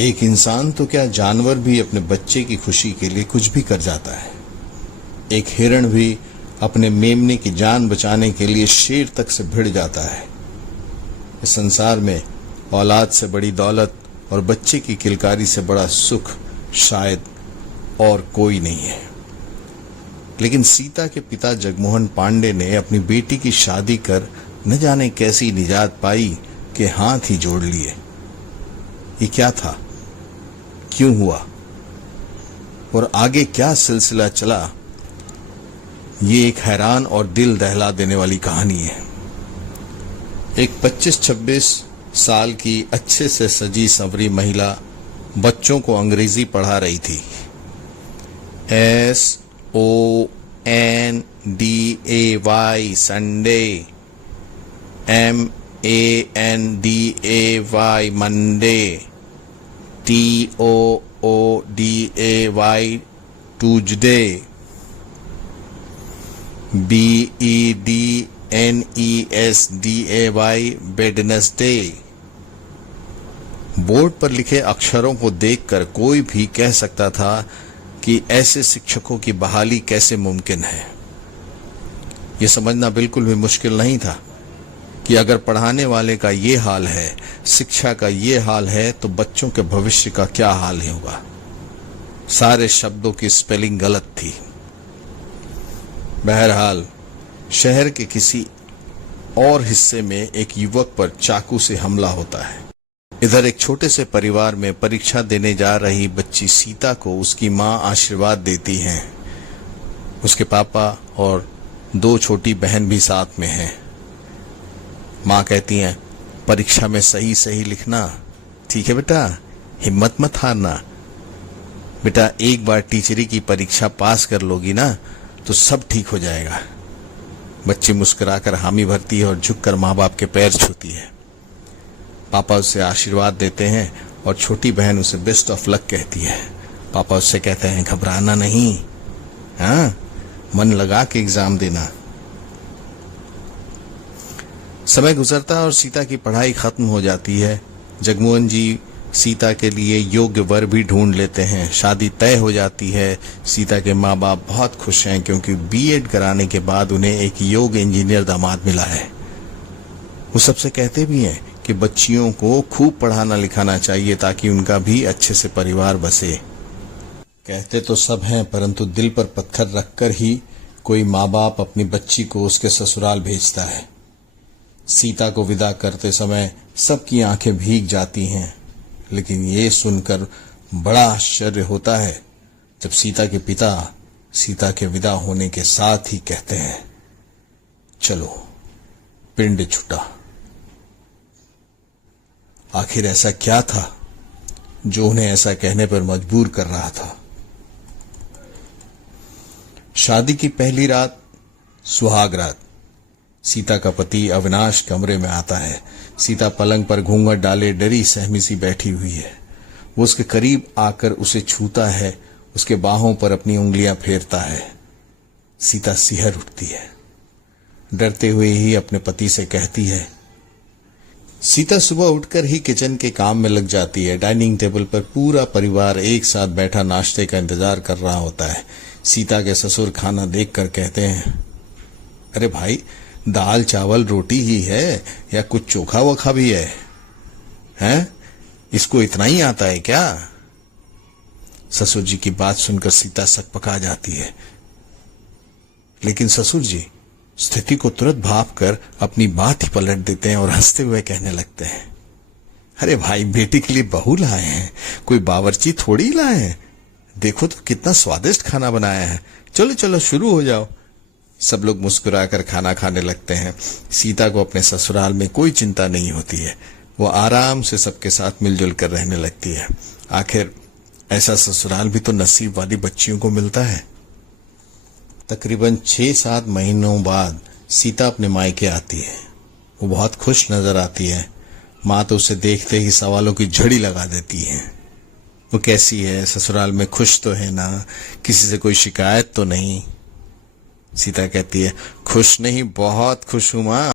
एक इंसान तो क्या, जानवर भी अपने बच्चे की खुशी के लिए कुछ भी कर जाता है। एक हिरण भी अपने मेमने की जान बचाने के लिए शेर तक से भिड़ जाता है। इस संसार में औलाद से बड़ी दौलत और बच्चे की किलकारी से बड़ा सुख शायद और कोई नहीं है। लेकिन सीता के पिता जगमोहन पांडे ने अपनी बेटी की शादी कर न जाने कैसी निजात पाई कि हाथ ही जोड़ लिए। ये क्या था, क्यों हुआ और आगे क्या सिलसिला चला, ये एक हैरान और दिल दहला देने वाली कहानी है। एक 25-26 साल की अच्छे से सजी संवरी महिला बच्चों को अंग्रेजी पढ़ा रही थी। SONDAY Sunday, MANDAY Monday, TOODAY Tuesday, BEDNESDAY Wednesday. Board पर लिखे अक्षरों को देखकर कोई भी कह सकता था कि ऐसे शिक्षकों की बहाली कैसे मुमकिन है। यह समझना बिल्कुल भी मुश्किल नहीं था कि अगर पढ़ाने वाले का ये हाल है, शिक्षा का ये हाल है, तो बच्चों के भविष्य का क्या हाल होगा। सारे शब्दों की स्पेलिंग गलत थी। बहरहाल शहर के किसी और हिस्से में एक युवक पर चाकू से हमला होता है। इधर एक छोटे से परिवार में परीक्षा देने जा रही बच्ची सीता को उसकी माँ आशीर्वाद देती हैं। उसके पापा और 2 छोटी बहन भी साथ में हैं। माँ कहती हैं, परीक्षा में सही सही लिखना, ठीक है बेटा, हिम्मत मत हारना। बेटा एक बार टीचरी की परीक्षा पास कर लोगी ना तो सब ठीक हो जाएगा। बच्ची मुस्कुराकर हामी भरती है और झुककर माँ बाप के पैर छूती है। पापा उसे आशीर्वाद देते हैं और छोटी बहन उसे बेस्ट ऑफ लक कहती है। पापा उससे कहते हैं, घबराना नहीं, हाँ, मन लगा के एग्जाम देना। समय गुजरता और सीता की पढ़ाई खत्म हो जाती है। जगमोहन जी सीता के लिए योग्य वर भी ढूंढ लेते हैं। शादी तय हो जाती है। सीता के माँ बाप बहुत खुश हैं क्योंकि बीएड कराने के बाद उन्हें एक योग इंजीनियर दामाद मिला है। वो सबसे कहते भी हैं कि बच्चियों को खूब पढ़ाना लिखाना चाहिए ताकि उनका भी अच्छे से परिवार बसे। कहते तो सब हैं, परंतु दिल पर पत्थर रखकर ही कोई माँ बाप अपनी बच्ची को उसके ससुराल भेजता है। सीता को विदा करते समय सबकी आंखें भीग जाती हैं, लेकिन ये सुनकर बड़ा आश्चर्य होता है जब सीता के पिता सीता के विदा होने के साथ ही कहते हैं, चलो पिंड छूटा। आखिर ऐसा क्या था जो उन्हें ऐसा कहने पर मजबूर कर रहा था। शादी की पहली रात, सुहाग रात। सीता का पति अविनाश कमरे में आता है। सीता पलंग पर घूंघट डाले डरी सहमी सी बैठी हुई है। वो उसके करीब आकर उसे छूता है, उसके बाहों पर अपनी उंगलियां फेरता है। सीता सिहर उठती है, डरते हुए ही अपने पति से कहती है। सीता सुबह उठकर ही किचन के काम में लग जाती है। डाइनिंग टेबल पर पूरा परिवार एक साथ बैठा नाश्ते का इंतजार कर रहा होता है। सीता के ससुर खाना देखकर कहते हैं, अरे भाई, दाल चावल रोटी ही है या कुछ चोखा वोखा भी है? हैं? इसको इतना ही आता है क्या? ससुर जी की बात सुनकर सीता सकपका जाती है। लेकिन ससुर जी स्थिति को तुरंत भाप कर अपनी बात ही पलट देते हैं और हंसते हुए कहने लगते हैं, अरे भाई, बेटी के लिए बहू लाए हैं, कोई बावर्ची थोड़ी लाए हैं। देखो तो कितना स्वादिष्ट खाना बनाया है। चलो चलो शुरू हो जाओ। सब लोग मुस्कुराकर खाना खाने लगते हैं। सीता को अपने ससुराल में कोई चिंता नहीं होती है। वो आराम से सबके साथ मिलजुल कर रहने लगती है। आखिर ऐसा ससुराल भी तो नसीब वाली बच्चियों को मिलता है। तकरीबन 6-7 महीनों बाद सीता अपने मायके आती है। वो बहुत खुश नजर आती है। माँ तो उसे देखते ही सवालों की झड़ी लगा देती है। वो कैसी है, ससुराल में खुश तो है ना, किसी से कोई शिकायत तो नहीं? सीता कहती है, खुश नहीं, बहुत खुश हूं माँ।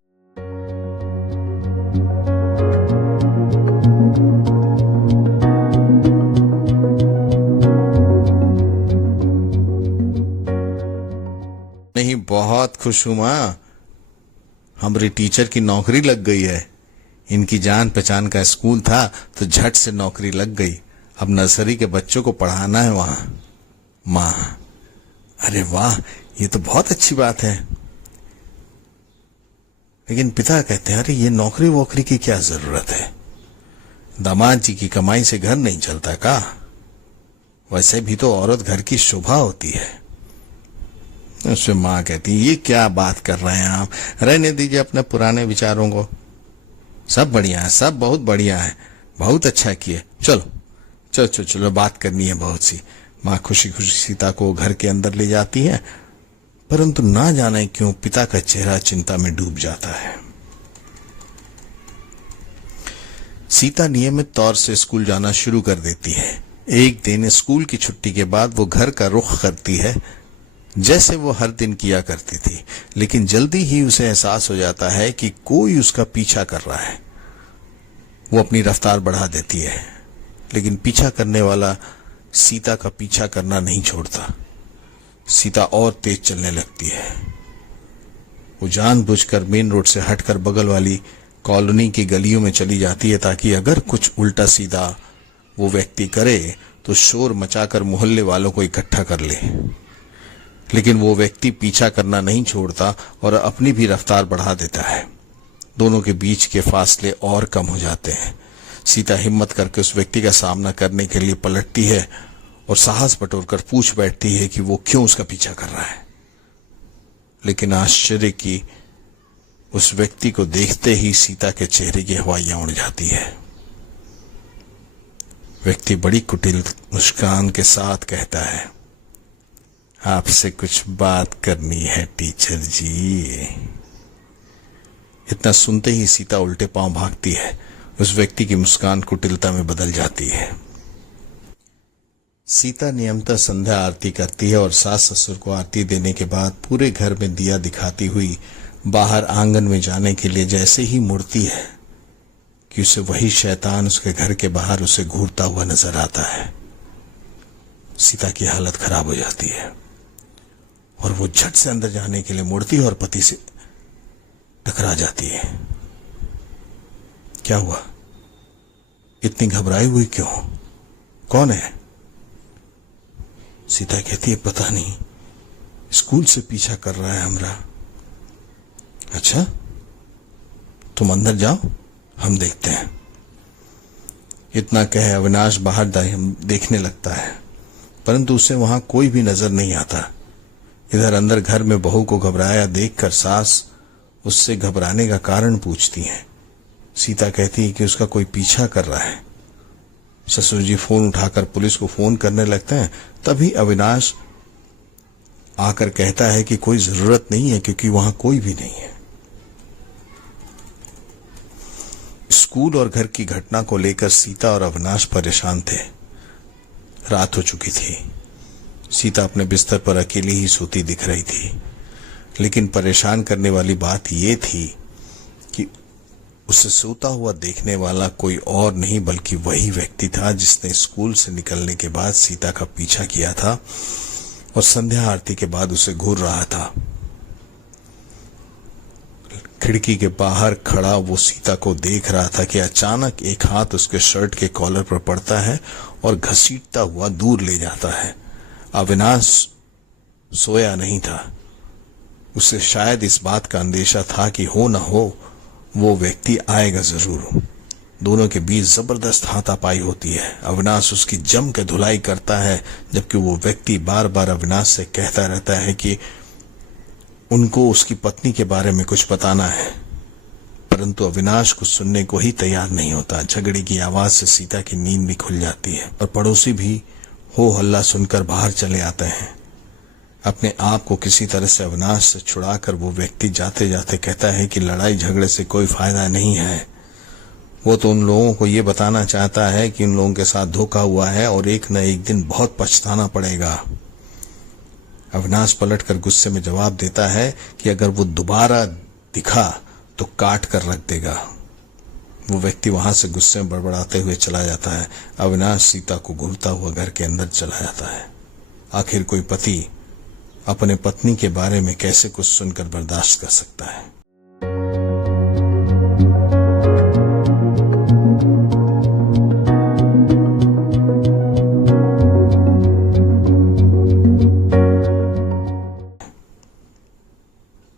बहुत खुश हूं मां, हमारी टीचर की नौकरी लग गई है। इनकी जान पहचान का स्कूल था तो झट से नौकरी लग गई। अब नर्सरी के बच्चों को पढ़ाना है वहां। मां, अरे वाह, ये तो बहुत अच्छी बात है। लेकिन पिता कहते हैं, अरे ये नौकरी वोकरी की क्या जरूरत है, दामाद जी की कमाई से घर नहीं चलता का? वैसे भी तो औरत घर की शोभा होती है। उससे मां कहती, ये क्या बात कर रहे हैं आप, रहने दीजिए अपने पुराने विचारों को। सब बढ़िया है, सब बहुत बढ़िया है, बहुत अच्छा किए। चलो चलो चलो चलो, बात करनी है बहुत सी। मां खुशी खुशी सीता को घर के अंदर ले जाती है, परंतु ना जाने क्यों पिता का चेहरा चिंता में डूब जाता है। सीता नियमित तौर से स्कूल जाना शुरू कर देती है। एक दिन स्कूल की छुट्टी के बाद वो घर का रुख करती है, जैसे वो हर दिन किया करती थी। लेकिन जल्दी ही उसे एहसास हो जाता है कि कोई उसका पीछा कर रहा है। वो अपनी रफ्तार बढ़ा देती है, लेकिन पीछा करने वाला सीता का पीछा करना नहीं छोड़ता। सीता और तेज चलने लगती है। वो जानबूझकर मेन रोड से हटकर बगल वाली कॉलोनी की गलियों में चली जाती है, ताकि अगर कुछ उल्टा सीधा वो व्यक्ति करे तो शोर मचाकर मोहल्ले वालों को इकट्ठा कर ले। लेकिन वो व्यक्ति पीछा करना नहीं छोड़ता और अपनी भी रफ्तार बढ़ा देता है। दोनों के बीच के फासले और कम हो जाते हैं। सीता हिम्मत करके उस व्यक्ति का सामना करने के लिए पलटती है और साहस बटोरकर पूछ बैठती है कि वो क्यों उसका पीछा कर रहा है। लेकिन आश्चर्य की उस व्यक्ति को देखते ही सीता के चेहरे की हवाइयां उड़ जाती है। व्यक्ति बड़ी कुटिल मुस्कान के साथ कहता है, आपसे कुछ बात करनी है टीचर जी। इतना सुनते ही सीता उल्टे पांव भागती है। उस व्यक्ति की मुस्कान कुटिलता में बदल जाती है। सीता नियमतः संध्या आरती करती है और सास ससुर को आरती देने के बाद पूरे घर में दिया दिखाती हुई बाहर आंगन में जाने के लिए जैसे ही मुड़ती है कि उसे वही शैतान उसके घर के बाहर उसे घूरता हुआ नजर आता है। सीता की हालत खराब हो जाती है और वो झट से अंदर जाने के लिए मुड़ती है और पति से टकरा जाती है। क्या हुआ, इतनी घबराई हुई क्यों, कौन है? सीता कहती है, पता नहीं, स्कूल से पीछा कर रहा है हमरा। अच्छा, तुम अंदर जाओ, हम देखते हैं। इतना कहे अविनाश बाहर देखने लगता है, परंतु उसे वहां कोई भी नजर नहीं आता। इधर अंदर घर में बहू को घबराया देखकर सास उससे घबराने का कारण पूछती है। सीता कहती है कि उसका कोई पीछा कर रहा है। ससुर जी फोन उठाकर पुलिस को फोन करने लगते हैं। तभी अविनाश आकर कहता है कि कोई जरूरत नहीं है, क्योंकि वहां कोई भी नहीं है। स्कूल और घर की घटना को लेकर सीता और अविनाश परेशान थे। रात हो चुकी थी। सीता अपने बिस्तर पर अकेली ही सोती दिख रही थी। लेकिन परेशान करने वाली बात यह थी कि उसे सोता हुआ देखने वाला कोई और नहीं बल्कि वही व्यक्ति था जिसने स्कूल से निकलने के बाद सीता का पीछा किया था और संध्या आरती के बाद उसे घूर रहा था। खिड़की के बाहर खड़ा वो सीता को देख रहा था कि अचानक एक हाथ उसके शर्ट के कॉलर पर पड़ता है और घसीटता हुआ दूर ले जाता है। अविनाश सोया नहीं था। उसे शायद इस बात का अंदेशा था कि हो न हो वो व्यक्ति आएगा जरूर। दोनों के बीच जबरदस्त हाथापाई होती है। अविनाश उसकी जम के धुलाई करता है, जबकि वो व्यक्ति बार बार अविनाश से कहता रहता है कि उनको उसकी पत्नी के बारे में कुछ बताना है, परंतु अविनाश कुछ सुनने को ही तैयार नहीं होता। झगड़े की आवाज से सीता की नींद भी खुल जाती है और पड़ोसी भी हो हल्ला सुनकर बाहर चले आते हैं। अपने आप को किसी तरह से अविनाश से छुड़ाकर वो व्यक्ति जाते जाते कहता है कि लड़ाई झगड़े से कोई फायदा नहीं है। वो तो उन लोगों को ये बताना चाहता है कि उन लोगों के साथ धोखा हुआ है और एक न एक दिन बहुत पछताना पड़ेगा। अविनाश पलटकर गुस्से में जवाब देता है कि अगर वो दोबारा दिखा तो काट कर रख देगा। वो व्यक्ति वहां से गुस्से में बड़बड़ाते हुए चला जाता है। अविनाश सीता को घूरता हुआ घर के अंदर चला जाता है। आखिर कोई पति अपने पत्नी के बारे में कैसे कुछ सुनकर बर्दाश्त कर सकता है।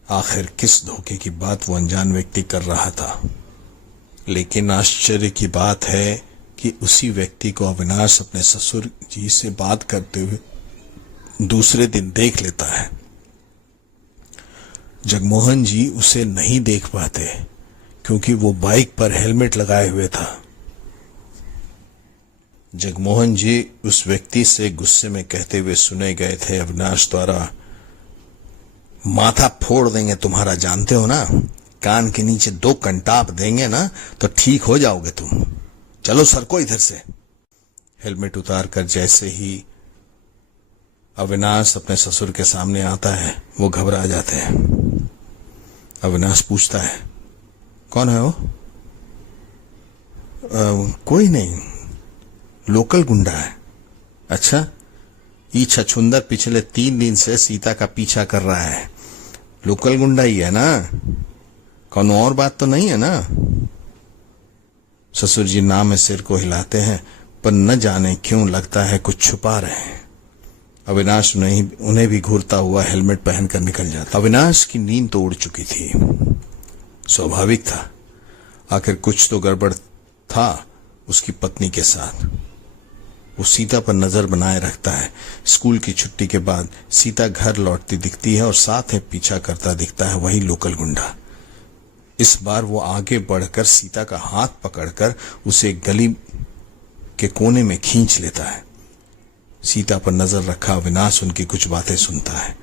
आखिर किस धोखे की बात वो अनजान व्यक्ति कर रहा था, लेकिन आश्चर्य की बात है कि उसी व्यक्ति को अविनाश अपने ससुर जी से बात करते हुए दूसरे दिन देख लेता है। जगमोहन जी उसे नहीं देख पाते क्योंकि वो बाइक पर हेलमेट लगाए हुए था। जगमोहन जी उस व्यक्ति से गुस्से में कहते हुए सुने गए थे, अविनाश द्वारा, माथा फोड़ देंगे तुम्हारा, जानते हो ना, कान के नीचे 2 कंटाप देंगे ना तो ठीक हो जाओगे तुम, चलो सरको इधर से। हेलमेट उतार कर जैसे ही अविनाश अपने ससुर के सामने आता है वो घबरा जाते हैं। अविनाश पूछता है, कौन है वो? कोई नहीं, लोकल गुंडा है। अच्छा, ये छछुंदर पिछले 3 दिन से सीता का पीछा कर रहा है, लोकल गुंडा ही है ना, कौन और बात तो नहीं है ना? ससुर जी नाम में सिर को हिलाते हैं, पर न जाने क्यों लगता है कुछ छुपा रहे हैं। अविनाश उन्हें भी घूरता हुआ हेलमेट पहनकर निकल जाता। अविनाश की नींद तो उड़ चुकी थी, स्वाभाविक था, आखिर कुछ तो गड़बड़ था उसकी पत्नी के साथ। वो सीता पर नजर बनाए रखता है। स्कूल की छुट्टी के बाद सीता घर लौटती दिखती है और साथ में पीछा करता दिखता है वही लोकल गुंडा। इस बार वो आगे बढ़कर सीता का हाथ पकड़कर उसे गली के कोने में खींच लेता है। सीता पर नजर रखा अविनाश उनकी कुछ बातें सुनता है।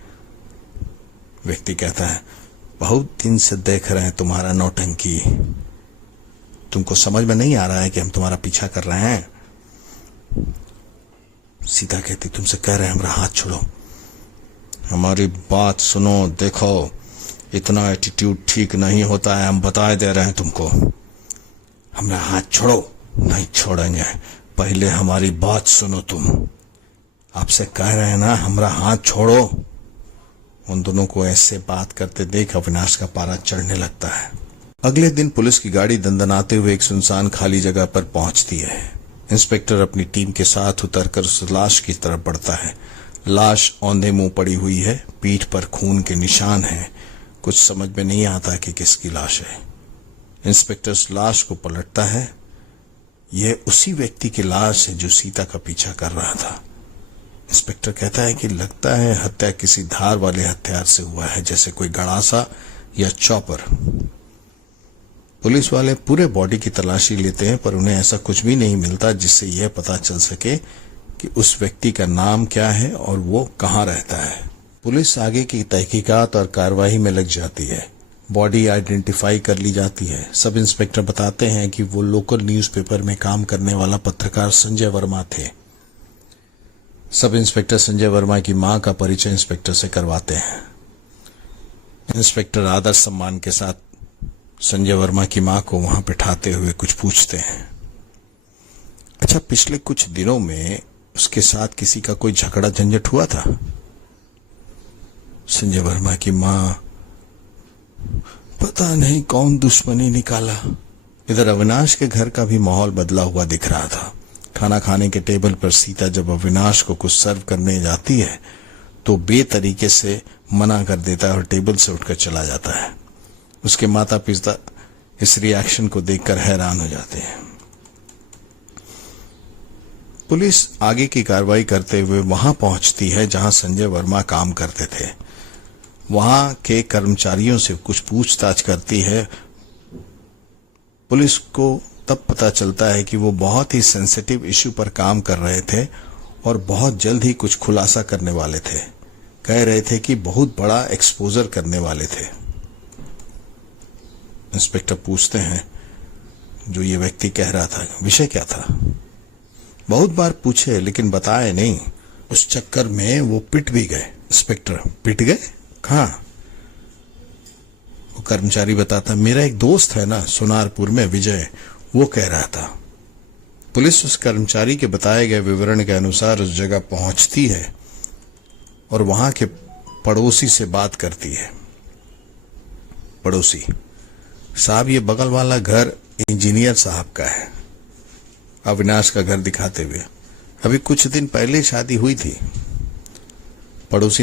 व्यक्ति कहता है, बहुत दिन से देख रहे हैं तुम्हारा नौटंकी, तुमको समझ में नहीं आ रहा है कि हम तुम्हारा पीछा कर रहे हैं? सीता कहती, तुमसे कह रहे हैं हमारा हाथ छोड़ो। हमारी बात सुनो, देखो इतना एटीट्यूड ठीक नहीं होता है, हम बताए दे रहे हैं तुमको, हमारा हाथ छोड़ो। नहीं छोड़ेंगे, पहले हमारी बात सुनो। तुम आपसे कह रहे हैं ना हमारा हाथ छोड़ो। उन दोनों को ऐसे बात करते देख अविनाश का पारा चढ़ने लगता है। अगले दिन पुलिस की गाड़ी दंदनाते हुए एक सुनसान खाली जगह पर पहुंचती है। इंस्पेक्टर अपनी टीम के साथ उतरकर उस लाश की तरफ बढ़ता है। लाश औंधे मुंह पड़ी हुई है, पीठ पर खून के निशान हैं। कुछ समझ में नहीं आता कि किसकी लाश है। इंस्पेक्टर उस लाश को पलटता है। यह उसी व्यक्ति की लाश है जो सीता का पीछा कर रहा था। इंस्पेक्टर कहता है कि लगता है हत्या किसी धार वाले हथियार से हुआ है, जैसे कोई गड़ासा या चॉपर। पुलिस वाले पूरे बॉडी की तलाशी लेते हैं, पर उन्हें ऐसा कुछ भी नहीं मिलता जिससे यह पता चल सके कि उस व्यक्ति का नाम क्या है और वो कहाँ रहता है। पुलिस आगे की तहकीकात और कार्रवाई में लग जाती है। बॉडी आइडेंटिफाई कर ली जाती है। सब इंस्पेक्टर बताते हैं कि वो लोकल न्यूज़पेपर में काम करने वाला पत्रकार संजय वर्मा थे। सब इंस्पेक्टर संजय वर्मा की मां का परिचय इंस्पेक्टर से करवाते हैं। इंस्पेक्टर आदर सम्मान के साथ संजय वर्मा की मां को वहां बिठाते हुए कुछ पूछते हैं। अच्छा, पिछले कुछ दिनों में उसके साथ किसी का कोई झगड़ा झंझट हुआ था? संजय वर्मा की मां, पता नहीं कौन दुश्मनी निकाला। इधर अविनाश के घर का भी माहौल बदला हुआ दिख रहा था। खाना खाने के टेबल पर सीता जब अविनाश को कुछ सर्व करने जाती है तो बेतरीके से मना कर देता है और टेबल से उठकर चला जाता है। उसके माता पिता इस रिएक्शन को देखकर हैरान हो जाते हैं। पुलिस आगे की कार्रवाई करते हुए वहां पहुंचती है जहां संजय वर्मा काम करते थे। वहां के कर्मचारियों से कुछ पूछताछ करती है। पुलिस को तब पता चलता है कि वो बहुत ही सेंसिटिव इश्यू पर काम कर रहे थे और बहुत जल्द ही कुछ खुलासा करने वाले थे। कह रहे थे कि बहुत बड़ा एक्सपोजर करने वाले थे। इंस्पेक्टर पूछते हैं, जो ये व्यक्ति कह रहा था विषय क्या था? बहुत बार पूछे लेकिन बताए नहीं। उस चक्कर में वो पिट भी गए। इंस्पेक्टर, पिट गए? कहाँ? वो कर्मचारी बताता, मेरा एक दोस्त है ना सोनारपुर में, विजय, वो कह रहा था। पुलिस उस कर्मचारी के बताए गए विवरण के अनुसार उस जगह पहुंचती है और वहां के पड़ोसी से बात करती है। पड़ोसी: साहब, ये बगल वाला घर इंजीनियर साहब का है। अविनाश का घर दिखाते हुए: अभी कुछ दिन पहले शादी हुई थी। पड़ोसी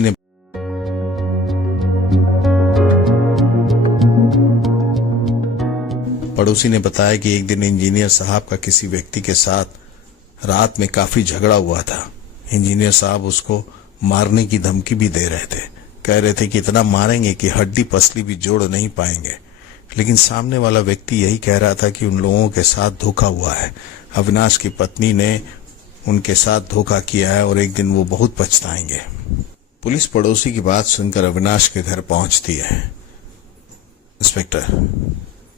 ने बताया कि एक दिन इंजीनियर साहब का किसी व्यक्ति के साथ रात में काफी झगड़ा हुआ था। इंजीनियर साहब उसको मारने की धमकी भी दे रहे थे। कह रहे थे कि इतना मारेंगे कि हड्डी पसली भी जोड़ नहीं पाएंगे। लेकिन सामने वाला व्यक्ति यही कह रहा था कि उन लोगों के साथ धोखा हुआ है। अविनाश की पत्नी ने उनके साथ धोखा किया है और एक दिन वो बहुत पछताएंगे। पुलिस पड़ोसी की बात सुनकर अविनाश के घर पहुंचती है। इंस्पेक्टर: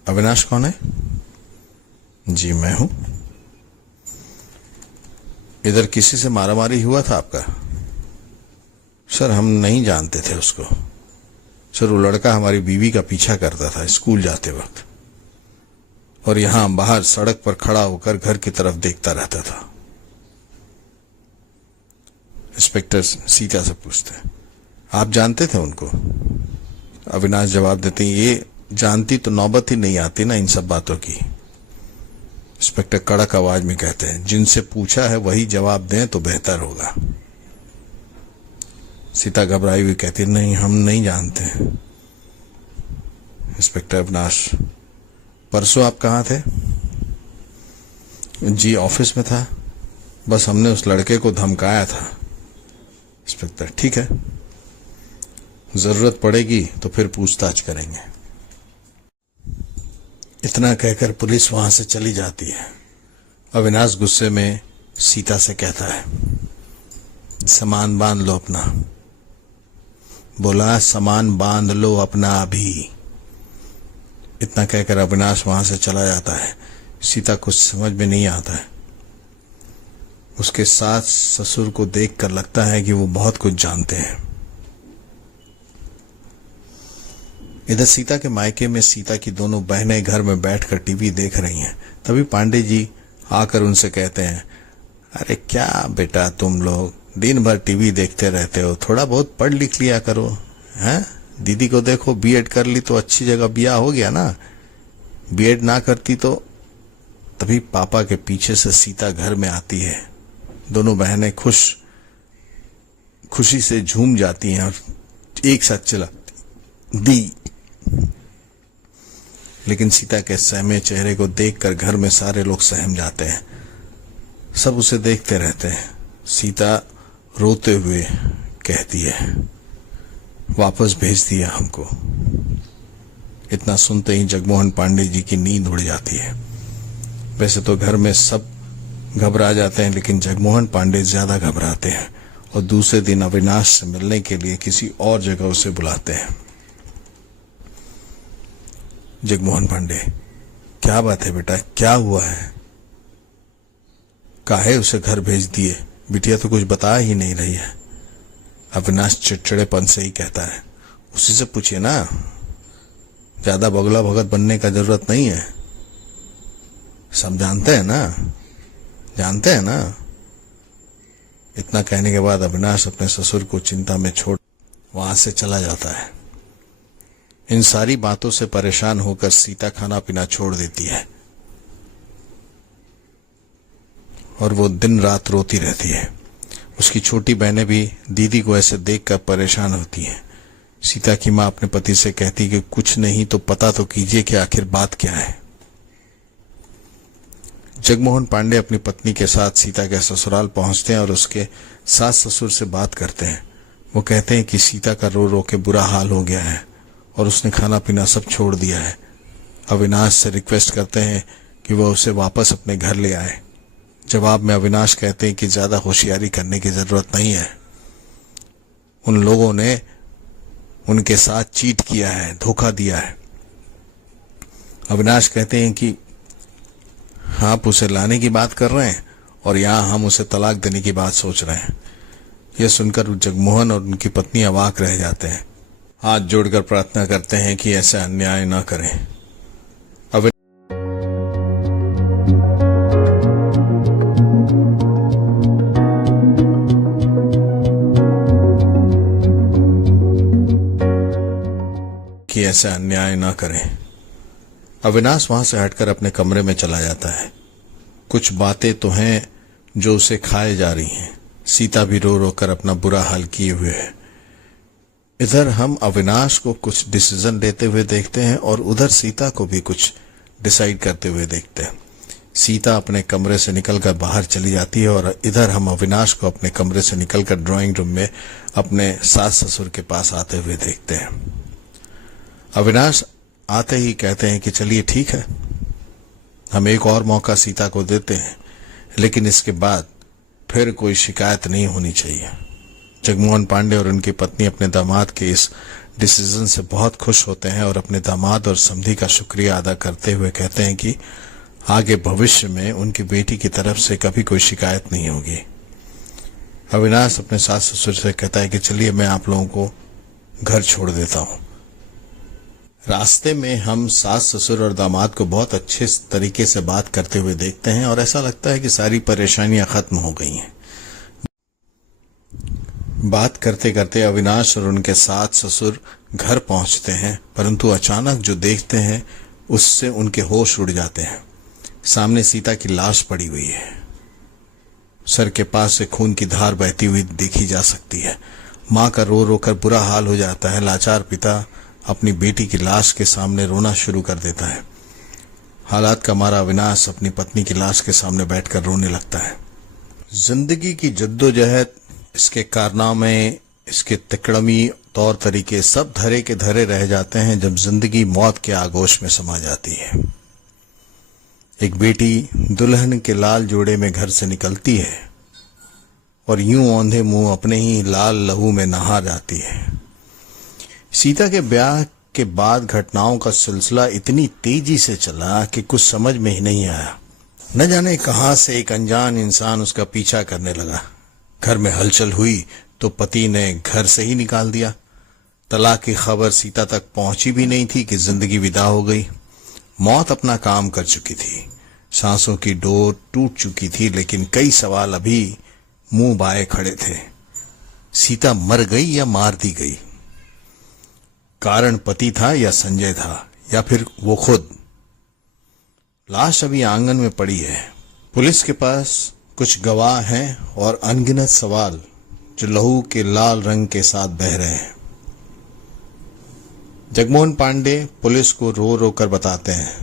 अविनाश कौन है? जी मैं हूं। इधर किसी से मारामारी हुआ था आपका? सर, हम नहीं जानते थे उसको। सर, वो लड़का हमारी बीवी का पीछा करता था स्कूल जाते वक्त, और यहां बाहर सड़क पर खड़ा होकर घर की तरफ देखता रहता था। इंस्पेक्टर सीता से पूछते हैं: आप जानते थे उनको? अविनाश जवाब देते हैं: ये जानती तो नौबत ही नहीं आती ना इन सब बातों की। इंस्पेक्टर कड़क आवाज में कहते हैं: जिनसे पूछा है वही जवाब दें तो बेहतर होगा। सीता घबराई हुई कहती: नहीं, हम नहीं जानते। इंस्पेक्टर: अविनाश, परसों आप कहाँ थे? जी ऑफिस में था, बस हमने उस लड़के को धमकाया था। इंस्पेक्टर: ठीक है, जरूरत पड़ेगी तो फिर पूछताछ करेंगे। इतना कहकर पुलिस वहां से चली जाती है। अविनाश गुस्से में सीता से कहता है: सामान बांध लो अपना। बोला, सामान बांध लो अपना अभी। इतना कहकर अविनाश वहां से चला जाता है। सीता कुछ समझ में नहीं आता है। उसके सास ससुर को देखकर लगता है कि वो बहुत कुछ जानते हैं। इधर सीता के मायके में सीता की दोनों बहनें घर में बैठकर टीवी देख रही हैं। तभी पांडे जी आकर उनसे कहते हैं: अरे क्या बेटा, तुम लोग दिन भर टीवी देखते रहते हो, थोड़ा बहुत पढ़ लिख लिया करो। हैं? दीदी को देखो, बीएड कर ली तो अच्छी जगह ब्याह हो गया ना। बीएड ना करती तो। तभी पापा के पीछे से सीता घर में आती है। दोनों बहनें खुशी से झूम जाती हैं और एक साथ चिल्लाती: दी। लेकिन सीता के सहमे चेहरे को देखकर घर में सारे लोग सहम जाते हैं। सब उसे देखते रहते हैं। सीता रोते हुए कहती है: वापस भेज दिया हमको। इतना सुनते ही जगमोहन पांडे जी की नींद उड़ जाती है। वैसे तो घर में सब घबरा जाते हैं, लेकिन जगमोहन पांडे ज्यादा घबराते हैं और दूसरे दिन अविनाश से मिलने के लिए किसी और जगह उसे बुलाते हैं। जगमोहन पांडे: क्या बात है बेटा, क्या हुआ है? काहे उसे घर भेज दिए? बिटिया तो कुछ बता ही नहीं रही है। अविनाश चिड़चिड़ेपन से ही कहता है: उसी से पूछिए ना, ज्यादा बगला भगत बनने का जरूरत नहीं है। सब जानते हैं ना, जानते हैं ना। इतना कहने के बाद अविनाश अपने ससुर को चिंता में छोड़ वहां से चला जाता है। इन सारी बातों से परेशान होकर सीता खाना पीना छोड़ देती है और वो दिन रात रोती रहती है। उसकी छोटी बहनें भी दीदी को ऐसे देखकर परेशान होती हैं। सीता की मां अपने पति से कहती कि कुछ नहीं तो पता तो कीजिए कि आखिर बात क्या है। जगमोहन पांडे अपनी पत्नी के साथ सीता के ससुराल पहुंचते हैं और उसके सास ससुर से बात करते हैं। वो कहते हैं कि सीता का रो रो के बुरा हाल हो गया है और उसने खाना पीना सब छोड़ दिया है। अविनाश से रिक्वेस्ट करते हैं कि वह उसे वापस अपने घर ले आए। जवाब में अविनाश कहते हैं कि ज्यादा होशियारी करने की जरूरत नहीं है। उन लोगों ने उनके साथ चीट किया है, धोखा दिया है। अविनाश कहते हैं कि आप उसे लाने की बात कर रहे हैं और यहाँ हम उसे तलाक देने की बात सोच रहे हैं। यह सुनकर जगमोहन और उनकी पत्नी अवाक रह जाते हैं। हाथ जोड़कर प्रार्थना करते हैं कि ऐसा अन्याय न करें। ऐसे अन्याय ना करें। अविनाश वहां से हटकर अपने कमरे में चला जाता है। कुछ बातें तो हैं जो उसे खाए जा रही हैं। सीता भी रो रो कर अपना बुरा हाल किए हुए है। इधर हम अविनाश को कुछ डिसीजन लेते हुए देखते हैं और उधर सीता को भी कुछ डिसाइड करते हुए देखते हैं। सीता अपने कमरे से निकलकर बाहर चली जाती है और इधर हम अविनाश को अपने कमरे से निकलकर ड्राइंग रूम में अपने सास ससुर के पास आते हुए देखते हैं। अविनाश आते ही कहते हैं कि चलिए ठीक है, हम एक और मौका सीता को देते हैं, लेकिन इसके बाद फिर कोई शिकायत नहीं होनी चाहिए। जगमोहन पांडे और उनकी पत्नी अपने दामाद के इस डिसीजन से बहुत खुश होते हैं और अपने दामाद और समधी का शुक्रिया अदा करते हुए कहते हैं कि आगे भविष्य में उनकी बेटी की तरफ से कभी कोई शिकायत नहीं होगी। अविनाश अपने सास ससुर से कहता है कि चलिए मैं आप लोगों को घर छोड़ देता हूं। रास्ते में हम सास ससुर और दामाद को बहुत अच्छे तरीके से बात करते हुए देखते हैं और ऐसा लगता है कि सारी परेशानियां खत्म हो गई हैं। बात करते करते अविनाश और उनके सास ससुर घर पहुंचते हैं, परंतु अचानक जो देखते हैं उससे उनके होश उड़ जाते हैं। सामने सीता की लाश पड़ी हुई है। सर के पास से खून की धार बहती हुई देखी जा सकती है। मां का रो रो कर बुरा हाल हो जाता है। लाचार पिता अपनी बेटी की लाश के सामने रोना शुरू कर देता है। हालात का मारा अविनाश अपनी पत्नी की लाश के सामने बैठकर रोने लगता है। जिंदगी की जद्दोजहद, इसके कारनामे, इसके तिकड़मी तौर तरीके सब धरे के धरे रह जाते हैं जब जिंदगी मौत के आगोश में समा जाती है। एक बेटी दुल्हन के लाल जोड़े में घर से निकलती है और यूं औंधे मुंह अपने ही लाल लहू में नहा जाती है। सीता के ब्याह के बाद घटनाओं का सिलसिला इतनी तेजी से चला कि कुछ समझ में ही नहीं आया। न जाने कहां से एक अनजान इंसान उसका पीछा करने लगा। घर में हलचल हुई तो पति ने घर से ही निकाल दिया। तलाक की खबर सीता तक पहुंची भी नहीं थी कि जिंदगी विदा हो गई। मौत अपना काम कर चुकी थी। सांसों की डोर टूट चुकी थी, लेकिन कई सवाल अभी मुंह बाए खड़े थे। सीता मर गई या मार दी गई? कारण पति था या संजय था या फिर वो खुद? लाश अभी आंगन में पड़ी है। पुलिस के पास कुछ गवाह हैं और अनगिनत सवाल जो लहू के लाल रंग के साथ बह रहे हैं। जगमोहन पांडे पुलिस को रो रो कर बताते हैं।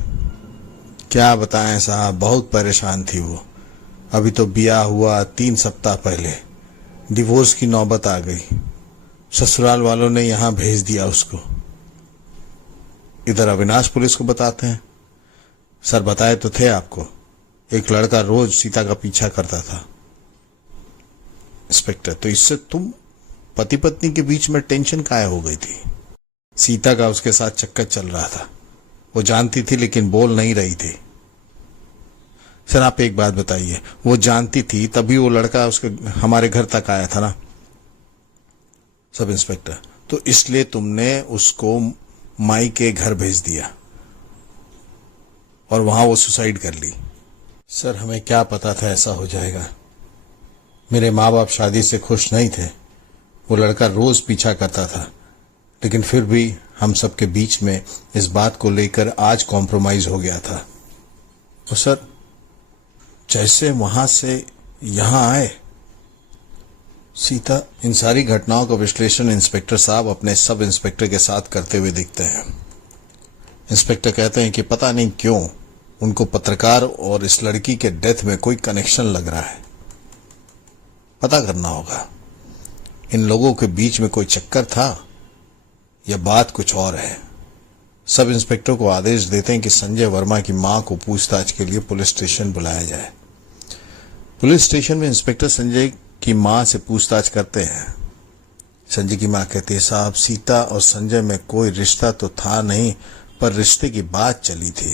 क्या बताएं साहब, बहुत परेशान थी वो। अभी तो ब्याह हुआ 3 सप्ताह पहले, डिवोर्स की नौबत आ गई। ससुराल वालों ने यहां भेज दिया उसको। इधर अविनाश पुलिस को बताते हैं, सर बताए तो थे आपको, एक लड़का रोज सीता का पीछा करता था। इंस्पेक्टर, तो इससे तुम पति पत्नी के बीच में टेंशन काहे हो गई थी? सीता का उसके साथ चक्कर चल रहा था। वो जानती थी लेकिन बोल नहीं रही थी। सर आप एक बात बताइए, वो जानती थी तभी वो लड़का उसके हमारे घर तक आया था ना? सब इंस्पेक्टर, तो इसलिए तुमने उसको माई के घर भेज दिया और वहां वो सुसाइड कर ली? सर हमें क्या पता था ऐसा हो जाएगा। मेरे माँ बाप शादी से खुश नहीं थे। वो लड़का रोज पीछा करता था, लेकिन फिर भी हम सबके बीच में इस बात को लेकर आज कॉम्प्रोमाइज हो गया था। और सर जैसे वहां से यहां आए सीता, इन सारी घटनाओं का विश्लेषण इंस्पेक्टर साहब अपने सब इंस्पेक्टर के साथ करते हुए दिखते हैं। इंस्पेक्टर कहते हैं कि पता नहीं क्यों उनको पत्रकार और इस लड़की के डेथ में कोई कनेक्शन लग रहा है। पता करना होगा इन लोगों के बीच में कोई चक्कर था या बात कुछ और है। सब इंस्पेक्टर को आदेश देते हैं कि संजय वर्मा की मां को पूछताछ के लिए पुलिस स्टेशन बुलाया जाए। पुलिस स्टेशन में इंस्पेक्टर संजय की मां से पूछताछ करते हैं। संजय की मां कहती है, साहब सीता और संजय में कोई रिश्ता तो था नहीं, पर रिश्ते की बात चली थी,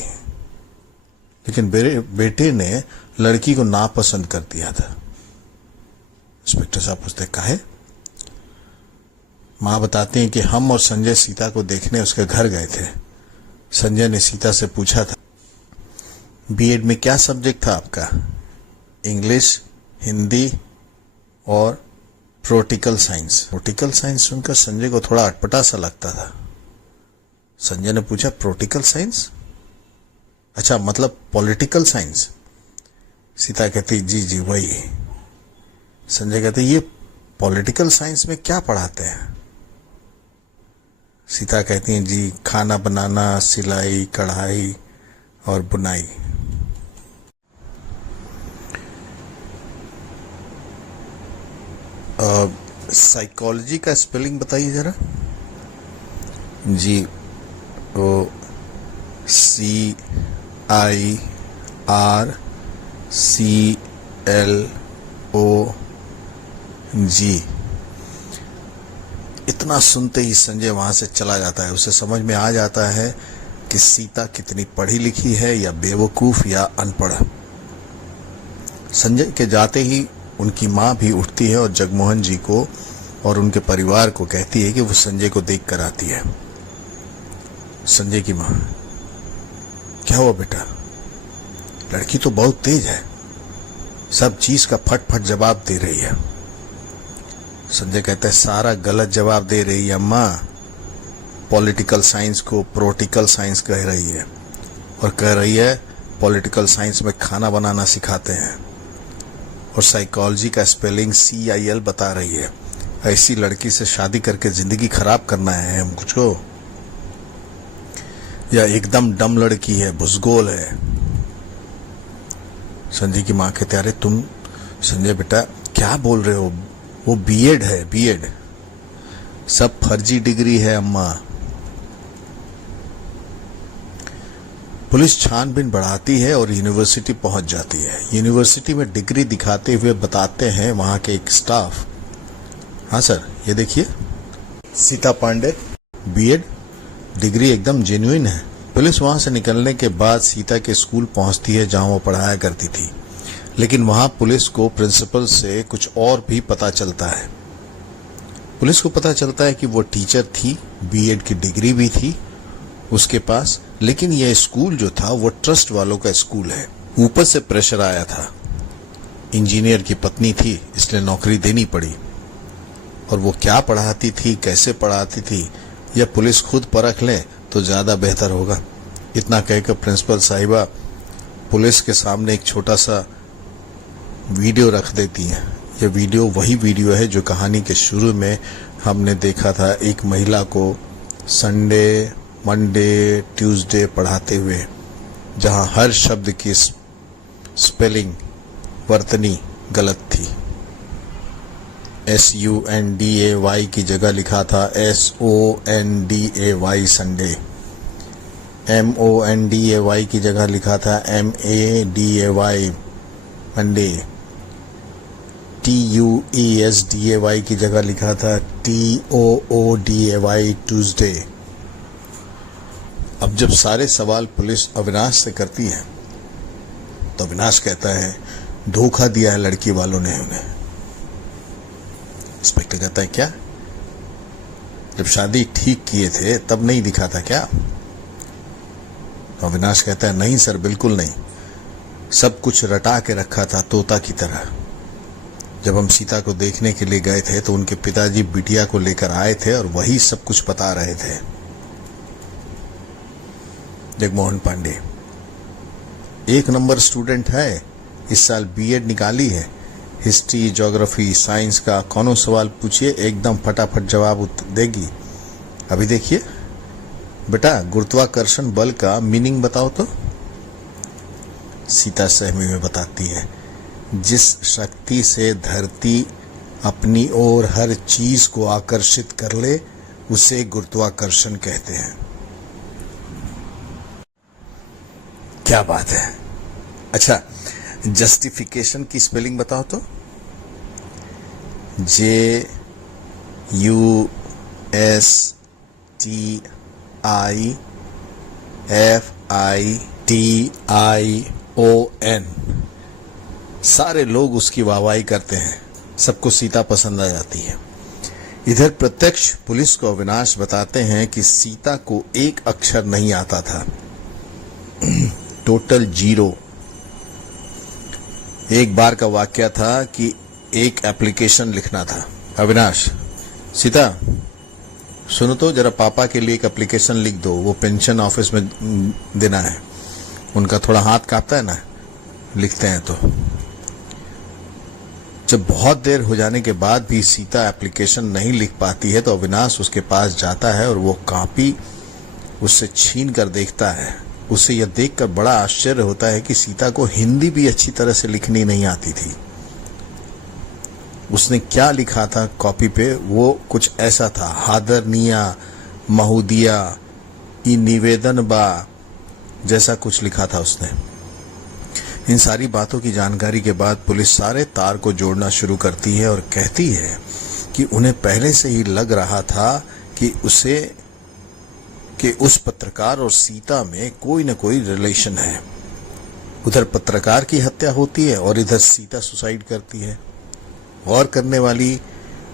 लेकिन बेटे ने लड़की को नापसंद कर दिया था। इंस्पेक्टर साहब पूछते काहे? मां बताती हैं कि हम और संजय सीता को देखने उसके घर गए थे। संजय ने सीता से पूछा था, बीएड में क्या सब्जेक्ट था आपका? इंग्लिश, हिंदी और प्रोटिकल साइंस। प्रोटिकल साइंस सुनकर संजय को थोड़ा अटपटा सा लगता था। संजय ने पूछा, प्रोटिकल साइंस? अच्छा, मतलब पॉलिटिकल साइंस? सीता कहती, जी जी वही। संजय कहते, ये पॉलिटिकल साइंस में क्या पढ़ाते हैं? सीता कहती हैं, जी खाना बनाना, सिलाई, कढ़ाई और बुनाई। साइकोलॉजी का स्पेलिंग बताइए जरा। जी, ओ CIRCLOG। इतना सुनते ही संजय वहां से चला जाता है। उसे समझ में आ जाता है कि सीता कितनी पढ़ी लिखी है, या बेवकूफ या अनपढ़। संजय के जाते ही उनकी माँ भी उठती है और जगमोहन जी को और उनके परिवार को कहती है कि वो संजय को देख कर आती है। संजय की माँ, क्या हुआ बेटा? लड़की तो बहुत तेज है, सब चीज का फट फट जवाब दे रही है। संजय कहता है, सारा गलत जवाब दे रही है अम्मा। पॉलिटिकल साइंस को प्रोटिकल साइंस कह रही है, और कह रही है पॉलिटिकल साइंस में खाना बनाना सिखाते हैं, और साइकोलॉजी का स्पेलिंग CIL बता रही है। ऐसी लड़की से शादी करके जिंदगी खराब करना है हम कुछ को? या एकदम डम लड़की है, भुसगोल है। संजय की माँ कहते, अरे तुम संजय बेटा क्या बोल रहे हो? वो बीएड है, बीएड। सब फर्जी डिग्री है अम्मा। पुलिस छानबीन बढ़ाती है और यूनिवर्सिटी पहुंच जाती है। यूनिवर्सिटी में डिग्री दिखाते हुए बताते हैं वहां के एक स्टाफ, हाँ सर ये देखिए, सीता पांडे बीएड, डिग्री एकदम जेन्युइन है। पुलिस वहां से निकलने के बाद सीता के स्कूल पहुंचती है जहां वो पढ़ाया करती थी, लेकिन वहां पुलिस को प्रिंसिपल से कुछ और भी पता चलता है। पुलिस को पता चलता है कि वो टीचर थी, बीएड की डिग्री भी थी उसके पास, लेकिन यह स्कूल जो था वो ट्रस्ट वालों का स्कूल है। ऊपर से प्रेशर आया था, इंजीनियर की पत्नी थी इसलिए नौकरी देनी पड़ी। और वो क्या पढ़ाती थी, कैसे पढ़ाती थी, यह पुलिस खुद परख ले तो ज्यादा बेहतर होगा। इतना कहकर प्रिंसिपल साहिबा पुलिस के सामने एक छोटा सा वीडियो रख देती हैं। यह वीडियो वही वीडियो है जो कहानी के शुरू में हमने देखा था, एक महिला को संडे, मंडे, ट्यूसडे पढ़ाते हुए, जहां हर शब्द की स्पेलिंग, वर्तनी गलत थी। SUNDAY की जगह लिखा था SONDAY संडे, MONDAY की जगह लिखा था MADAY मंडे, TUESDAY की जगह लिखा था TOODAY ट्यूसडे। अब जब सारे सवाल पुलिस अविनाश से करती है तो अविनाश कहता है, धोखा दिया है लड़की वालों ने उन्हें। इंस्पेक्टर कहता है, क्या? जब शादी ठीक किए थे तब नहीं दिखा था क्या? अविनाश कहता है, नहीं सर, बिल्कुल नहीं, सब कुछ रटा के रखा था तोता की तरह। जब हम सीता को देखने के लिए गए थे तो उनके पिताजी बिटिया को लेकर आए थे और वही सब कुछ बता रहे थे। जगमोहन पांडे 1 नंबर स्टूडेंट है, इस साल बीएड निकाली है। हिस्ट्री, ज्योग्राफी, साइंस का कौनो सवाल पूछिए एकदम फटाफट जवाब देगी। अभी देखिए बेटा, गुरुत्वाकर्षण बल का मीनिंग बताओ तो। सीता सहमी में बताती है, जिस शक्ति से धरती अपनी ओर हर चीज को आकर्षित कर ले उसे गुरुत्वाकर्षण कहते हैं। क्या बात है। अच्छा, जस्टिफिकेशन की स्पेलिंग बताओ तो। JUSTIFITION। सारे लोग उसकी वाहवाही करते हैं, सबको सीता पसंद आ जाती है। इधर प्रत्यक्ष पुलिस को अविनाश बताते हैं कि सीता को एक अक्षर नहीं आता था, टोटल 0। एक बार का वाकया था कि एक एप्लीकेशन लिखना था। अविनाश, सीता सुनो तो जरा, पापा के लिए एक एप्लीकेशन लिख दो, वो पेंशन ऑफिस में देना है। उनका थोड़ा हाथ कांपता है ना लिखते हैं तो। जब बहुत देर हो जाने के बाद भी सीता एप्लीकेशन नहीं लिख पाती है तो अविनाश उसके पास जाता है और वो कॉपी उससे छीन कर देखता है। उसे यह देखकर बड़ा आश्चर्य होता है कि सीता को हिंदी भी अच्छी तरह से लिखनी नहीं आती थी। उसने क्या लिखा था कॉपी पे, वो कुछ ऐसा था, हादरनिया महुदिया ई निवेदन बा, जैसा कुछ लिखा था उसने। इन सारी बातों की जानकारी के बाद पुलिस सारे तार को जोड़ना शुरू करती है और कहती है कि उन्हें पहले से ही लग रहा था कि उस पत्रकार और सीता में कोई न कोई रिलेशन है। उधर पत्रकार की हत्या होती है और इधर सीता सुसाइड करती है। गौर करने वाली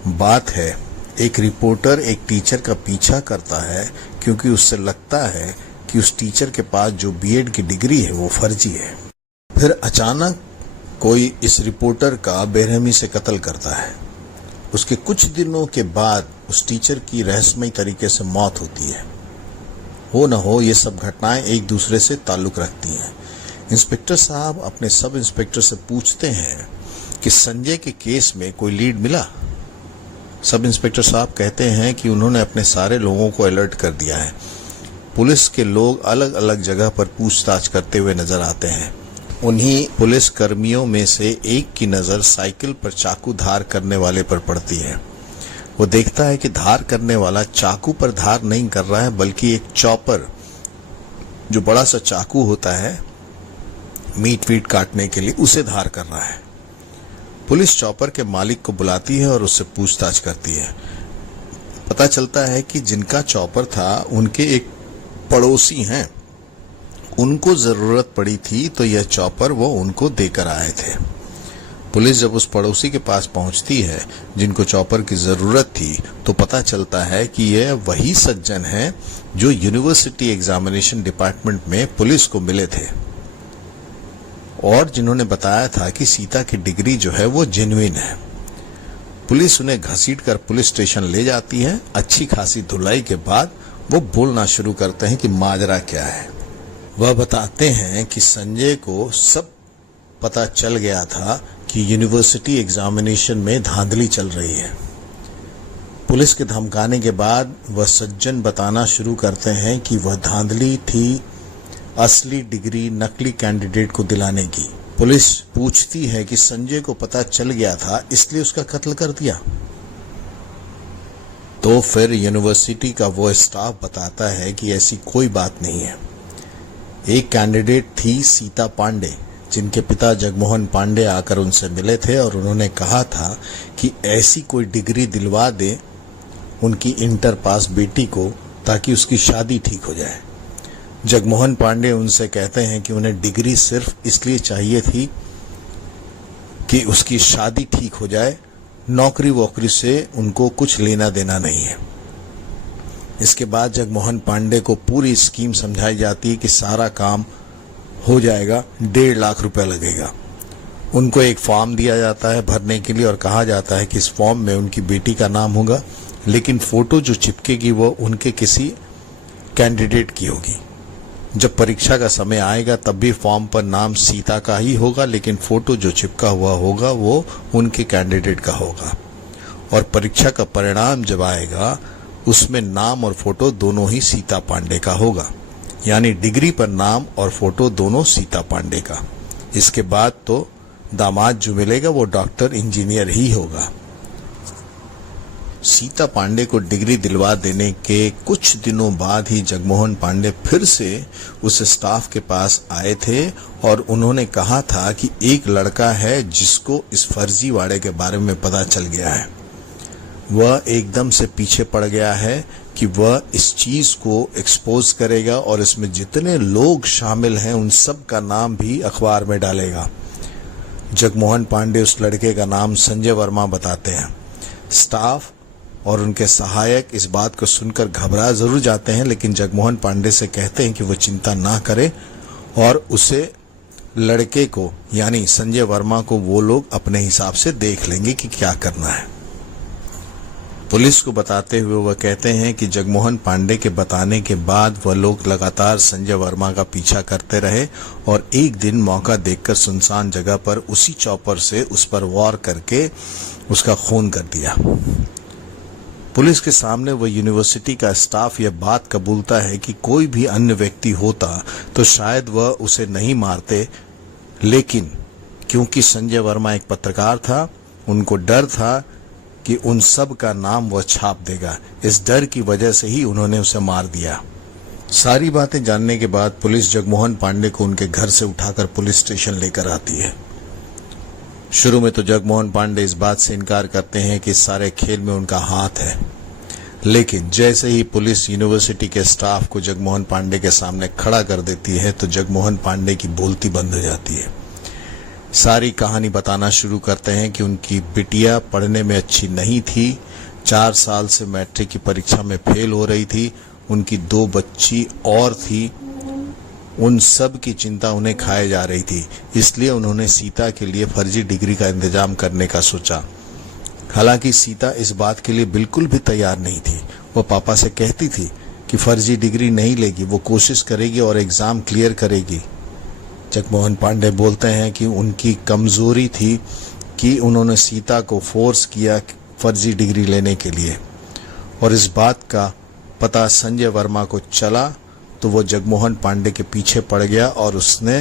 बात है, एक रिपोर्टर एक टीचर का पीछा करता है क्योंकि उससे लगता है कि उस टीचर के पास जो बीएड की डिग्री है वो फर्जी है। फिर अचानक कोई इस रिपोर्टर का बेरहमी से कत्ल करता है। उसके कुछ दिनों के बाद उस टीचर की रहस्यमयी तरीके से मौत होती है। हो न हो ये सब घटनाएं एक दूसरे से ताल्लुक रखती हैं। इंस्पेक्टर साहब अपने सब इंस्पेक्टर से पूछते हैं कि संजय के केस में कोई लीड मिला। सब इंस्पेक्टर साहब कहते हैं कि उन्होंने अपने सारे लोगों को अलर्ट कर दिया है। पुलिस के लोग अलग अलग जगह पर पूछताछ करते हुए नजर आते हैं। उन्हीं पुलिस कर्मियों में से एक की नजर साइकिल पर चाकू धार करने वाले पर पड़ती है। वो देखता है कि धार करने वाला चाकू पर धार नहीं कर रहा है बल्कि एक चॉपर, जो बड़ा सा चाकू होता है मीट वीट काटने के लिए, उसे धार कर रहा है। पुलिस चॉपर के मालिक को बुलाती है और उससे पूछताछ करती है। पता चलता है कि जिनका चॉपर था उनके एक पड़ोसी हैं, उनको जरूरत पड़ी थी तो यह चॉपर वो उनको देकर आए थे। पुलिस जब उस पड़ोसी के पास पहुंचती है जिनको चॉपर की जरूरत थी तो पता चलता है कि यह वही सज्जन हैं जो यूनिवर्सिटी एग्जामिनेशन डिपार्टमेंट में पुलिस को मिले थे और जिन्होंने बताया था कि सीता की डिग्री जो है वो जेन्युइन है। पुलिस उन्हें घसीटकर पुलिस स्टेशन ले जाती है। अच्छी खासी धुलाई के बाद वो बोलना शुरू करते हैं कि माजरा क्या है। वह बताते हैं कि संजय को सब पता चल गया था कि यूनिवर्सिटी एग्जामिनेशन में धांधली चल रही है। पुलिस के धमकाने के बाद वह सज्जन बताना शुरू करते हैं कि वह धांधली थी असली डिग्री नकली कैंडिडेट को दिलाने की। पुलिस पूछती है कि संजय को पता चल गया था इसलिए उसका कत्ल कर दिया। तो फिर यूनिवर्सिटी का वो स्टाफ बताता है कि ऐसी कोई बात नहीं है। एक कैंडिडेट थी सीता पांडे, जिनके पिता जगमोहन पांडे आकर उनसे मिले थे और उन्होंने कहा था कि ऐसी कोई डिग्री दिलवा दे उनकी इंटर पास बेटी को ताकि उसकी शादी ठीक हो जाए। जगमोहन पांडे उनसे कहते हैं कि उन्हें डिग्री सिर्फ इसलिए चाहिए थी कि उसकी शादी ठीक हो जाए, नौकरी वोकरी से उनको कुछ लेना देना नहीं है। इसके बाद जगमोहन पांडे को पूरी स्कीम समझाई जाती है कि सारा काम हो जाएगा, 1.5 लाख रुपए लगेगा। उनको एक फॉर्म दिया जाता है भरने के लिए और कहा जाता है कि इस फॉर्म में उनकी बेटी का नाम होगा, लेकिन फोटो जो चिपकेगी वो उनके किसी कैंडिडेट की होगी। जब परीक्षा का समय आएगा तब भी फॉर्म पर नाम सीता का ही होगा, लेकिन फोटो जो चिपका हुआ होगा वो उनके कैंडिडेट का होगा। और परीक्षा का परिणाम जब आएगा उसमें नाम और फोटो दोनों ही सीता पांडे का होगा, यानी डिग्री पर नाम और फोटो दोनों सीता पांडे का। इसके बाद तो दामाद जो मिलेगा वो डॉक्टर इंजीनियर ही होगा। सीता पांडे को डिग्री दिलवा देने के कुछ दिनों बाद ही जगमोहन पांडे फिर से उस स्टाफ के पास आए थे और उन्होंने कहा था कि एक लड़का है जिसको इस फर्जीवाड़े के बारे में पता चल गया है। वह एकदम से पीछे पड़ गया है कि वह इस चीज को एक्सपोज करेगा और इसमें जितने लोग शामिल हैं उन सब का नाम भी अखबार में डालेगा। जगमोहन पांडे उस लड़के का नाम संजय वर्मा बताते हैं। स्टाफ और उनके सहायक इस बात को सुनकर घबरा जरूर जाते हैं, लेकिन जगमोहन पांडे से कहते हैं कि वो चिंता ना करे और उसे लड़के को यानी संजय वर्मा को वो लोग अपने हिसाब से देख लेंगे कि क्या करना है। पुलिस को बताते हुए वह कहते हैं कि जगमोहन पांडे के बताने के बाद वह लोग लगातार संजय वर्मा का पीछा करते रहे और एक दिन मौका देखकर सुनसान जगह पर उसी चॉपर से उस पर वार करके उसका खून कर दिया। पुलिस के सामने वह यूनिवर्सिटी का स्टाफ यह बात कबूलता है कि कोई भी अन्य व्यक्ति होता तो शायद वह उसे नहीं मारते, लेकिन क्योंकि संजय वर्मा एक पत्रकार था, उनको डर था कि उन सब का नाम वह छाप देगा। इस डर की वजह से ही उन्होंने उसे मार दिया। सारी बातें जानने के बाद पुलिस जगमोहन पांडे को उनके घर से उठाकर पुलिस स्टेशन लेकर आती है। शुरू में तो जगमोहन पांडे इस बात से इनकार करते हैं कि इस सारे खेल में उनका हाथ है, लेकिन जैसे ही पुलिस यूनिवर्सिटी के स्टाफ को जगमोहन पांडे के सामने खड़ा कर देती है तो जगमोहन पांडे की बोलती बंद हो जाती है। सारी कहानी बताना शुरू करते हैं कि उनकी बिटिया पढ़ने में अच्छी नहीं थी, 4 साल से मैट्रिक की परीक्षा में फेल हो रही थी, उनकी 2 बच्ची और थी, उन सब की चिंता उन्हें खाए जा रही थी। इसलिए उन्होंने सीता के लिए फर्जी डिग्री का इंतजाम करने का सोचा। हालांकि सीता इस बात के लिए बिल्कुल भी तैयार नहीं थी। वो पापा से कहती थी कि फर्जी डिग्री नहीं लेगी, वो कोशिश करेगी और एग्जाम क्लियर करेगी। जगमोहन पांडे बोलते हैं कि उनकी कमजोरी थी कि उन्होंने सीता को फोर्स किया फर्जी डिग्री लेने के लिए, और इस बात का पता संजय वर्मा को चला तो वो जगमोहन पांडे के पीछे पड़ गया और उसने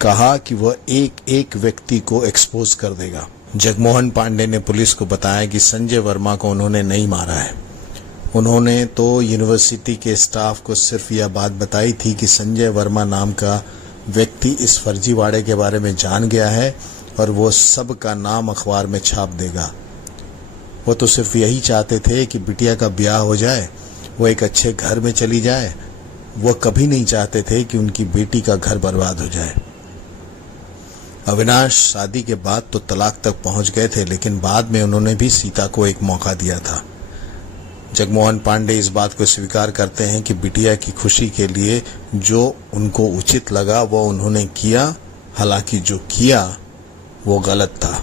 कहा कि वह एक एक व्यक्ति को एक्सपोज कर देगा। जगमोहन पांडे ने पुलिस को बताया कि संजय वर्मा को उन्होंने नहीं मारा है। उन्होंने तो यूनिवर्सिटी के स्टाफ को सिर्फ यह बात बताई थी कि संजय वर्मा नाम का व्यक्ति इस फर्जीवाड़े के बारे में जान गया है और वो सब का नाम अखबार में छाप देगा। वो तो सिर्फ यही चाहते थे कि बिटिया का ब्याह हो जाए, वो एक अच्छे घर में चली जाए। वो कभी नहीं चाहते थे कि उनकी बेटी का घर बर्बाद हो जाए। अविनाश शादी के बाद तो तलाक तक पहुंच गए थे, लेकिन बाद में उन्होंने भी सीता को एक मौका दिया था। जगमोहन पांडे इस बात को स्वीकार करते हैं कि बिटिया की खुशी के लिए जो उनको उचित लगा वो उन्होंने किया। हालांकि जो किया वो गलत था।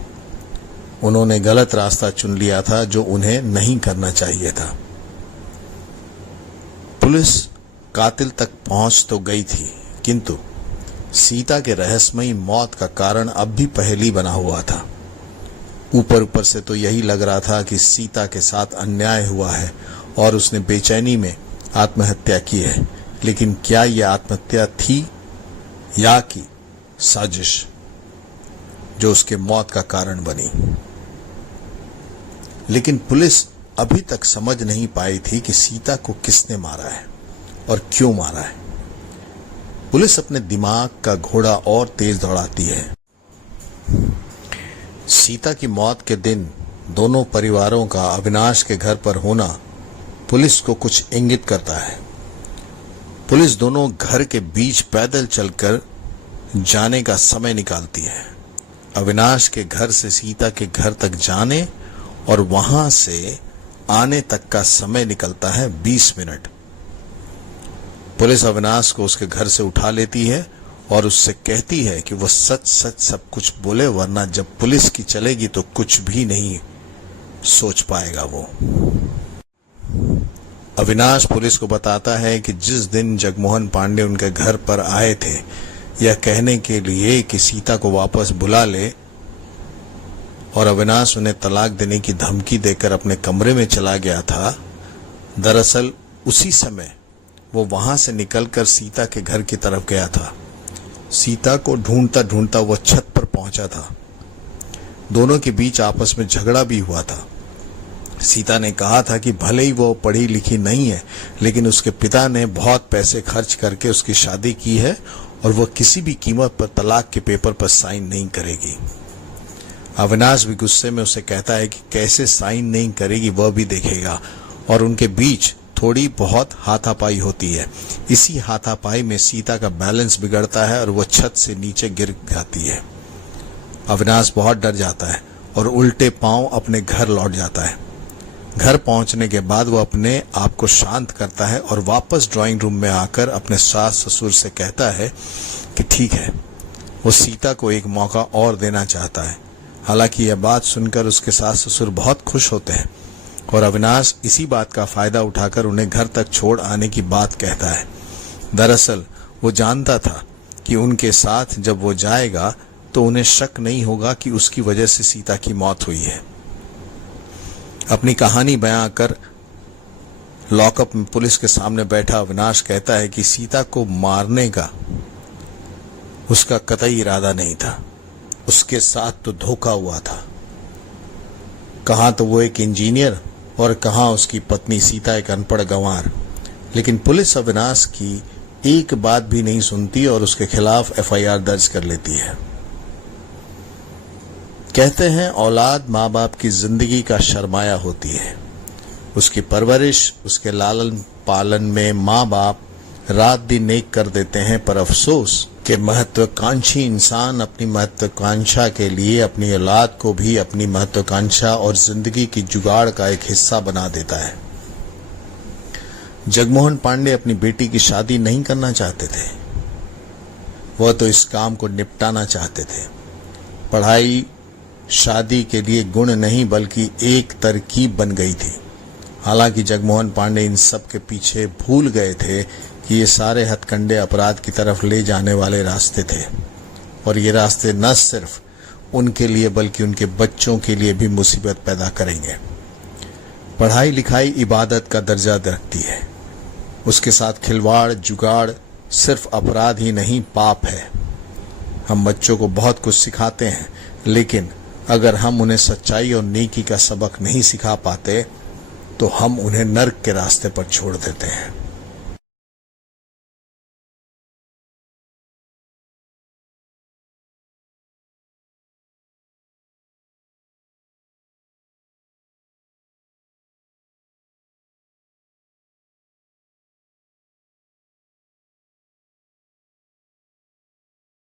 उन्होंने गलत रास्ता चुन लिया था जो उन्हें नहीं करना चाहिए था। पुलिस कातिल तक पहुंच तो गई थी, किंतु सीता के रहस्यमयी मौत का कारण अब भी पहेली बना हुआ था। ऊपर से तो यही लग रहा था कि सीता के साथ अन्याय हुआ है और उसने बेचैनी में आत्महत्या की है, लेकिन क्या यह आत्महत्या थी या कि साजिश जो उसके मौत का कारण बनी। लेकिन पुलिस अभी तक समझ नहीं पाई थी कि सीता को किसने मारा है और क्यों मारा है। पुलिस अपने दिमाग का घोड़ा और तेज दौड़ाती है। सीता की मौत के दिन दोनों परिवारों का अविनाश के घर पर होना पुलिस को कुछ इंगित करता है। पुलिस दोनों घर के बीच पैदल चलकर जाने का समय निकालती है। अविनाश के घर से सीता के घर तक जाने और वहां से आने तक का समय निकलता है 20 मिनट। पुलिस अविनाश को उसके घर से उठा लेती है और उससे कहती है कि वह सच सच सब कुछ बोले, वरना जब पुलिस की चलेगी तो कुछ भी नहीं सोच पाएगा वो। अविनाश पुलिस को बताता है कि जिस दिन जगमोहन पांडे उनके घर पर आए थे यह कहने के लिए कि सीता को वापस बुला ले, और अविनाश उन्हें तलाक देने की धमकी देकर अपने कमरे में चला गया था, दरअसल उसी समय वो वहां से निकलकर सीता के घर की तरफ गया था। सीता को ढूंढता ढूंढता वह छत पर पहुंचा था। दोनों के बीच आपस में झगड़ा भी हुआ था। सीता ने कहा था कि भले ही वो पढ़ी लिखी नहीं है, लेकिन उसके पिता ने बहुत पैसे खर्च करके उसकी शादी की है और वह किसी भी कीमत पर तलाक के पेपर पर साइन नहीं करेगी। अविनाश भी गुस्से में उसे कहता है कि कैसे साइन नहीं करेगी वह भी देखेगा, और उनके बीच थोड़ी बहुत हाथापाई होती है। इसी हाथापाई में सीता का बैलेंस बिगड़ता है और वह छत से नीचे गिर जाती है। अविनाश बहुत डर जाता है और उल्टे पांव अपने घर लौट जाता है। घर पहुंचने के बाद वह अपने आप को शांत करता है और वापस ड्राइंग रूम में आकर अपने सास ससुर से कहता है कि ठीक है, वो सीता को एक मौका और देना चाहता है। हालांकि यह बात सुनकर उसके सास ससुर बहुत खुश होते हैं। और अविनाश इसी बात का फायदा उठाकर उन्हें घर तक छोड़ आने की बात कहता है। दरअसल वो जानता था कि उनके साथ जब वो जाएगा तो उन्हें शक नहीं होगा कि उसकी वजह से सीता की मौत हुई है। अपनी कहानी बयां कर लॉकअप में पुलिस के सामने बैठा अविनाश कहता है कि सीता को मारने का उसका कतई इरादा नहीं था, उसके साथ तो धोखा हुआ था। कहां तो वो एक इंजीनियर और कहां उसकी पत्नी सीता एक अनपढ़ गंवार। लेकिन पुलिस अविनाश की एक बात भी नहीं सुनती और उसके खिलाफ एफआईआर दर्ज कर लेती है। कहते हैं औलाद माँ बाप की जिंदगी का सरमाया होती है। उसकी परवरिश, उसके लालन पालन में माँ बाप रात दिन एक कर देते हैं, पर अफसोस कि महत्वाकांक्षी इंसान अपनी महत्वाकांक्षा के लिए अपनी औलाद को भी अपनी महत्वाकांक्षा और जिंदगी की जुगाड़ का एक हिस्सा बना देता है। जगमोहन पांडे अपनी बेटी की शादी नहीं करना चाहते थे, वह तो इस काम को निपटाना चाहते थे। पढ़ाई शादी के लिए गुण नहीं बल्कि एक तरकीब बन गई थी। हालांकि जगमोहन पांडे इन सब के पीछे भूल गए थे कि ये सारे हथकंडे अपराध की तरफ ले जाने वाले रास्ते थे, और ये रास्ते न सिर्फ उनके लिए बल्कि उनके बच्चों के लिए भी मुसीबत पैदा करेंगे। पढ़ाई लिखाई इबादत का दर्जा रखती है, उसके साथ खिलवाड़ जुगाड़ सिर्फ अपराध ही नहीं पाप है। हम बच्चों को बहुत कुछ सिखाते हैं, लेकिन अगर हम उन्हें सच्चाई और नेकी का सबक नहीं सिखा पाते तो हम उन्हें नर्क के रास्ते पर छोड़ देते हैं।